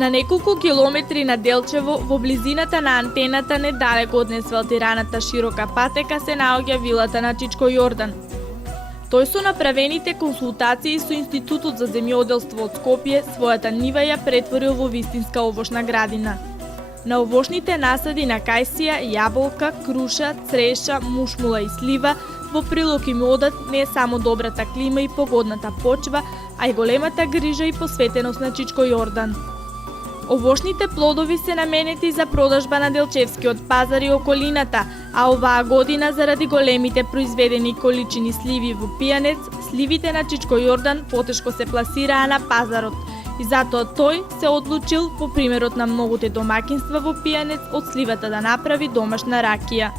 На неколку километри на Делчево, во близината на антената недалеко од неасфалтираната широка патека се наоѓа вилата на Чичко Јордан. Тој со направените консултации со Институтот за земјоделство од Скопје својата нива ја претворил во вистинска овошна градина. На овошните насади на кајсија, јаболка, круша, цреша, мушмула и слива во прилог им одат не само добрата клима и погодната почва, а и големата грижа и посветеност на Чичко Јордан. Овошните плодови се наменети за продажба на Делчевскиот пазар и околината, а оваа година заради големите произведени количини сливи во пијанец, сливите на Чичко Јордан потешко се пласираа на пазарот и затоа тој се одлучил, по примерот на многуте домаќинства во пијанец, од сливата да направи домашна ракија.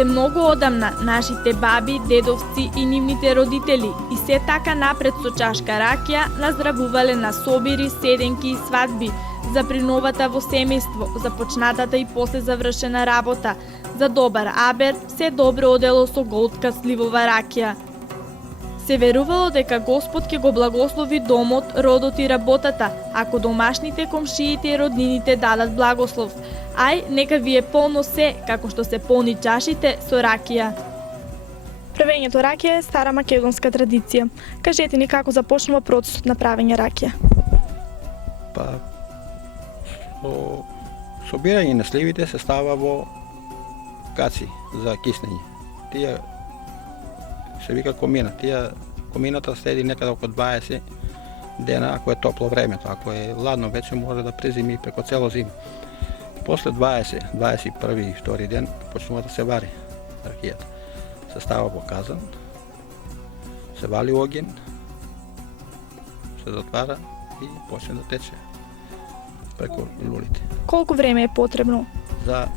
Уште многу одамна, нашите баби, дедовци и нивните родители и се така напред со чашка ракија наздравувале на собири, седенки и свадби, за приновата во семејство, за почнатата и после завршена работа, за добар абер, се добро одело со голтка сливова ракија. Се верувало дека Господ ќе го благослови домот, родот и работата, ако домашните, комшиите и роднините дадат благослов. Ај, нека ви е полно се, како што се полни чашите со ракија. Правењето ракија е стара македонска традиција. Кажете ни како започнува процесот на правење ракија. Собирање на сливите се става во каци за киснење. Тие се вика комина. Комината следи некаде околу 20 дена, ако е топло времето. Ако е ладно, веќе може да презими преку цело зима. После 20, 21 и 2 ден почнува да се вари ракијата. Се става во казан, се вали оѓен, се затвара и почне да тече преку лулите. Колку време е потребно? За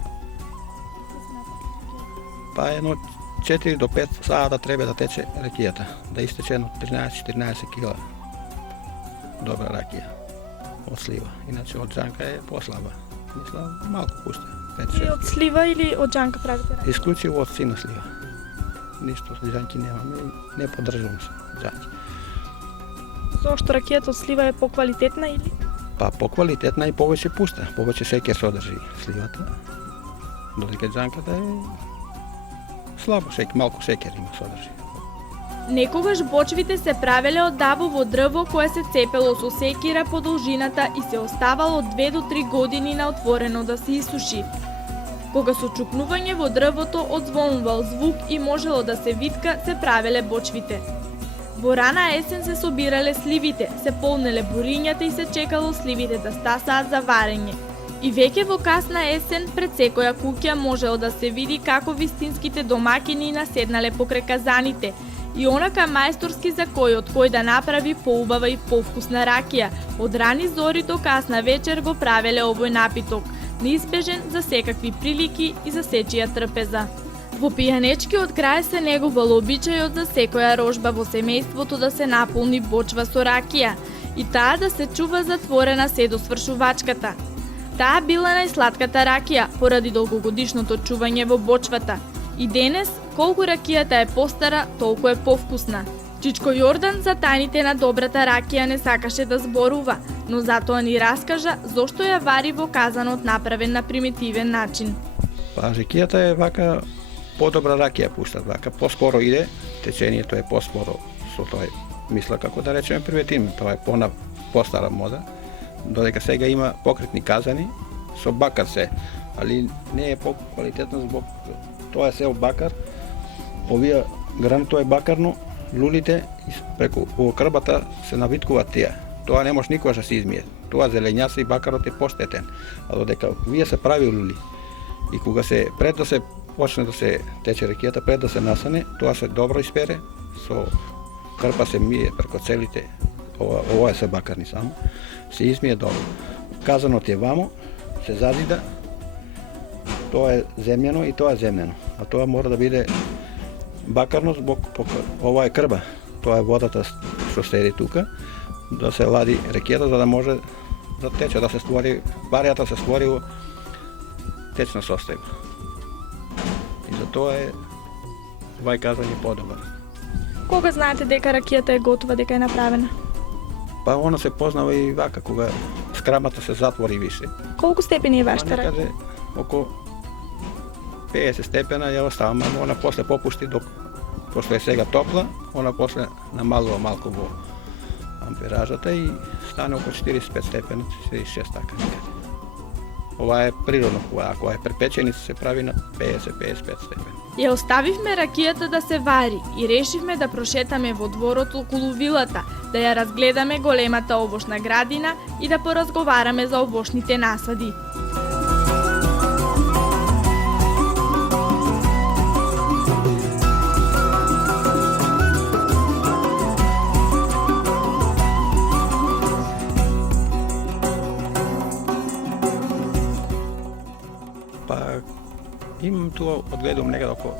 едно 4 до 5 сата треба да тече ракијата, да истече едно 13-14 кг добра ракија од слива. Иначе од джанка е послаба. Мисля, малку пуста. И од слива или од джанка правите ракија? Исклучиво од сина слива. Ништо од джанки немаме и не поддржувам се джанки. Зошто ракијата од слива е поквалитетна или? Поквалитетна и повеќе пуста, повеќе шеќер содржи сливата. Додека джанката е слабо малку шеќер има содржи. Некогаш бочвите се правеле од дабово дрво кое се цепело со секира по должината и се оставало 2 до 3 години на отворено да се исуши. Кога со чукнување во дрвото одзвонувал звук и можело да се витка, се правеле бочвите. Во рана есен се собирале сливите, се полнеле бурињата и се чекало сливите да стасаат за варење. И веќе во касна есен пред секоја куќа можело да се види како вистинските домаќини наседнале покрај казаните, и онака мајсторски за кој да направи поубава и повкусна ракија. Од рани зори до касна вечер го правеле овој напиток, неизбежен за секакви прилики и за сечија трпеза. Во пијанечкиот крај се негувало обичајот за секоја рожба во семејството да се наполни бочва со ракија и таа да се чува затворена се до свршувачката. Таа била најсладката ракија поради долгогодишното чување во бочвата. И денес, колку ракијата е постара, толку е повкусна. Чичко Јордан за тајните на добрата ракија не сакаше да зборува, но затоа ни раскажа зошто ја вари во казанот направен на примитивен начин. Ракијата е вака подобра ракија пуштат, вака поскоро иде, течението е поспоро со тој, мисла како да речеме приветиме, тоа е постара мода, додека сега има покретни казани со бакар се, али не е поквалитетно због тоа е се од бакар, овие граното е бакарно, лулите преку крбата се навиткуваат тие. Тоа не може никогаш да се измие. Тоа зеленјаса и бакарот е поштетен, а додека вие се прави лули и кога се пред да се почне да се тече ракијата, пред да се насане, тоа се добро испере, со крпа се мие преку целите, ова е се бакарни само, се измие добро. Казанот е вамо, се зазида, тоа е земјано и тоа е земјано, а тоа мора да биде бакарно због ова е крба. Тоа е водата што седи тука, да се лади рекијата за да може да тече, да се створи, баријата се створи во течна состојба. И за тоа е овај казање подобар. Кога знаете дека ракијата е готова, дека е направена? Па она се познава и вака, кога скрамата се затвори више. Колку степени е вашата ракија? Некаде околу 50 степена ја оставам, ама она после попушти док пошто е сега топла, она после намалува малку во амперажата и стане околу 45 степена, 46 така некаде. Ова е природно, ако е препеченица се прави на 50-55 степени. Ја оставивме ракијата да се вари и решивме да прошетаме во дворот околу вилата, да ја разгледаме големата овошна градина и да поразговараме за овошните насади. Имам туа, одгледувам некаде околу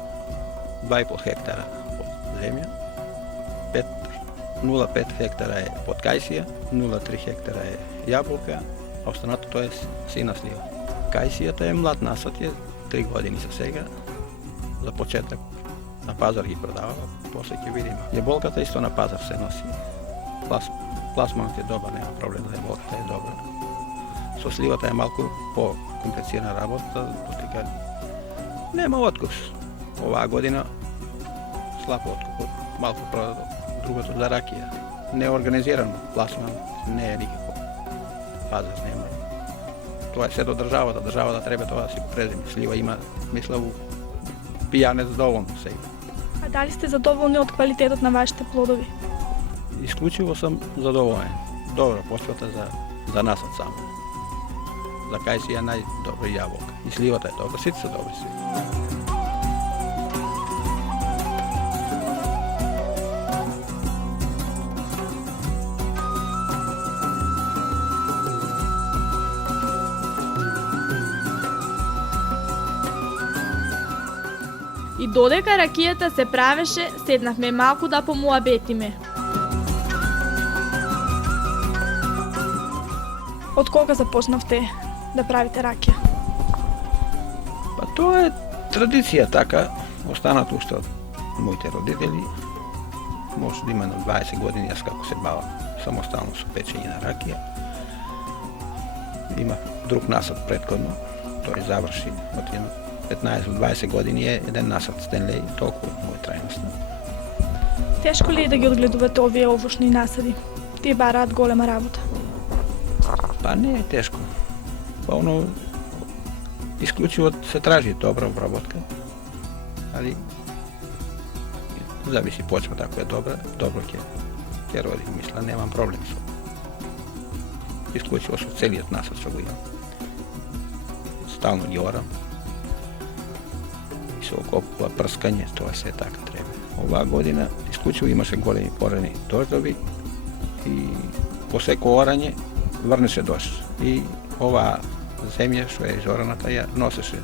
2,5 хектара под земја, 0,5 хектара е под кајсија, 0,3 хектара е јаболка, а останато тоа е сина слива. Кајсијата е млад насад, е 3 години за сега, за почеток на пазар ги продава, после ќе видиме. Јаболката исто на пазар се носи. Пласманот е добар, нема проблем, јаболката е добра. Со сливата е малку по-комплицирана работа, додека нема откус. Оваа година слаб откуп, малку продадо. Другото за ракија. Не е организирано, пласман не е никако. Пазар нема. Тоа е се до државата. Државата треба тоа да си преземе. Слива има, мисля, пијанец доволно сега. А дали сте задоволни од квалитетот на вашите плодови? Исклучиво сам задоволен. Добра почвата за насад само. За кајсија најдобра јаболка. И сливата е добра, сите се добри си. И додека ракијата се правеше, седнавме малку да помуабетиме. Од кога започнавте да правите ракија? Па тоа е традиција така, останат уште од моите родители. Може да има на 20 години јас како се бавам самостално со печење на ракија. Има друг насад претходно, тој заврши од 15-20 години е еден насад Стенлеј, толку му е трајноста. Тешко ли е да ги одгледувате овие овошни насади? Тие бараат голема работа. Па не е тешко. Па оно исклучиво се тражи добра обработка. Али зависи почвата, ако е добра, добро ќе роди, мисла, немам проблем со. Исклучиво со целиот насад што го имам. Стално ги орам. И се окопува прскање, тоа се така треба. Оваа година исклучиво имаше големи порани дождови и по секоорање врнеше дожд. И оваа земја што е изораната ја носеше,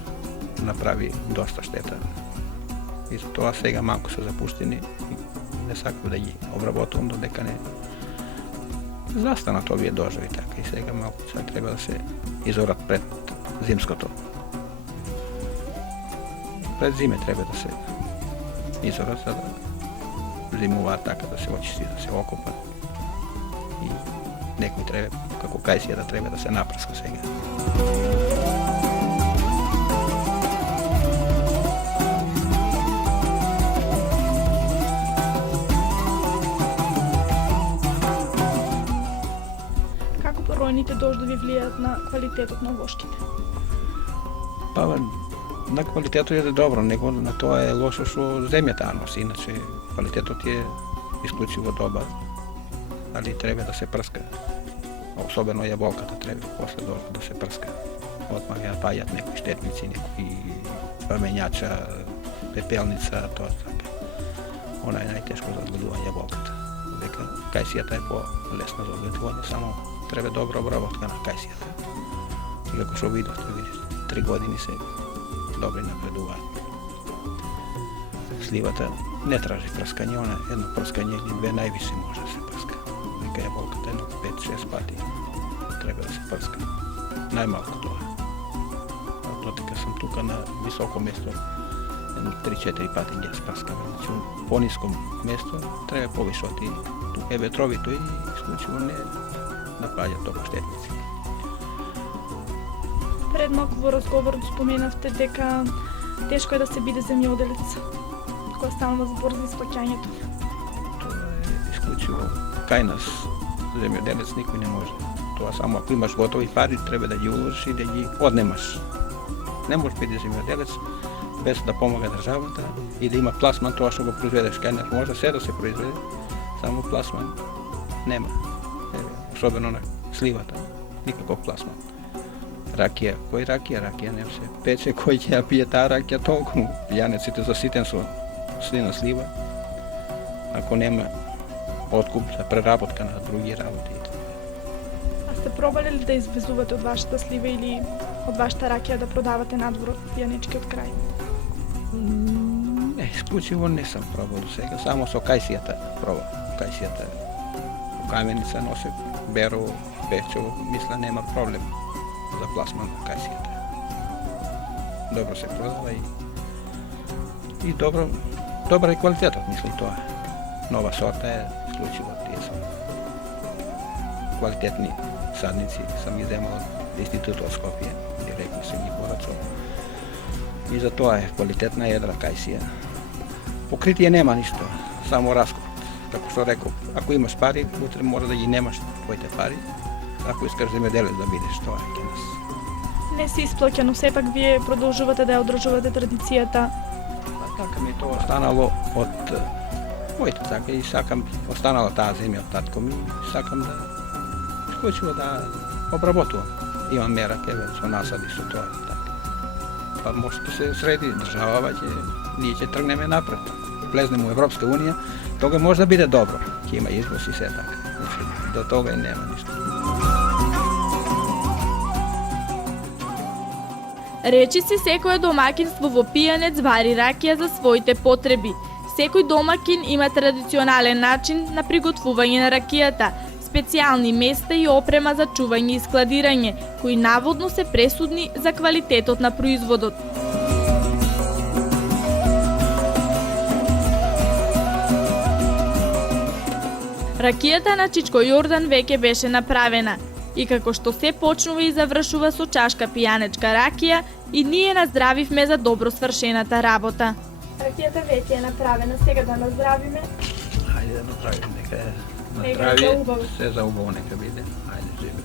направи доста штета. И за тоа сега малку се запуштени и не сакам да ги обработувам додека не застанат овие дождови така. И сега малку се треба да се изорат пред зимското. Пред зиме треба да се изорат за да зимуваат така, да се очисти, да се окопат. И некој треба, како кајсија, да треба да се напрска сега. Како поројните дождови влијаат на квалитетот на овошките? Па, на квалитетот е добро, него на тоа е лошо што земјата носи, иначе квалитетот е исклучиво добар, али треба да се прска. Особено јаболката треба после да се прска. Отмах ја паѓат некои штетници, некои памењача, пепелница, тоа така. Она е најтешко за одгледување јаболката. Дека кајсијата е по-лесна за одгледување, само треба добра обработка на кајсијата. И како што видовте, 3 години се добри напредуваат. сливата, не тражи прскање, она едно прскање или две највише може да се прска. Нека е болката едно 5-6 пати треба да се прска. Најмалку тоа. Додека сум тука на високо место, едно 3-4 пати ги спрскаме. Значи, по-ниско место треба повише оти. Тука е ветровито и исклучиво не напаѓа тоа штетници. Пред малку во разговорот споменавте дека тешко е да се биде земјоделец. Кога станува збор за исплаќањето. Тоа е исклучиво кај нас. Земјоделец никој не може. Тоа само ако имаш готови пари, треба да ги уложиш и да ги однемаш. Не може биде земјоделец без да помага државата и да има пласман тоа што го произведеш. Кај нас може се да се произведе, само пласман нема. Особено на сливата, никаков пласман. Ракија, кој ракија? Ракија не се пече, кој ќе ја пие таа ракија толку. Пијанеците заситен со слина слива, ако нема откуп за преработка на други работи. А сте пробале ли да извезувате од вашата слива или од вашата ракија да продавате надвор од пијанечкиот крај? Не, исклучиво не сам пробал до сега, само со кајсијата пробал. Кајсијата во каменица носе Берово, Печово, мисля нема проблем за пласман на кајсијата. Добро се продава и добра е квалитетот, мисли тоа. Нова сорта е исклучиво тие се квалитетни садници, сам ги земал од Институтот од Скопје, директно се ги порачал. И за тоа е квалитетна едра кајсија. Покритие нема ништо, само раскоп. Како што реков, ако имаш пари, утре мора да ги немаш твоите пари. Ако искаш земјоделец да бидеш, тоа е ке нас. Не се исплаќа, но сепак вие продолжувате да ја одржувате традицијата. Така ми тоа останало од моите така и сакам останала таа земја од татко ми, сакам да исклучиво да обработувам. Имам мера кеве со насади со тоа така. Па може да се среди држава, ние ќе тргнеме напред. Влезнеме во Европска унија, тога може да биде добро. Ќе има извоз и се така. До тога нема ништо. Речиси секое домакинство во Пијанец вари ракија за своите потреби. Секој домакин има традиционален начин на приготвување на ракијата, специјални места и опрема за чување и складирање, кои наводно се пресудни за квалитетот на производот. Ракијата на Чичко Јордан веќе беше направена. И како што се почнува и завршува со чашка пијанечка ракија, и ние наздравивме за добро свршената работа. Ракијата веќе е направена, сега да наздравиме. Хајде да направиме, нека е натрави, се за убаво нека биде. Хајде, живе.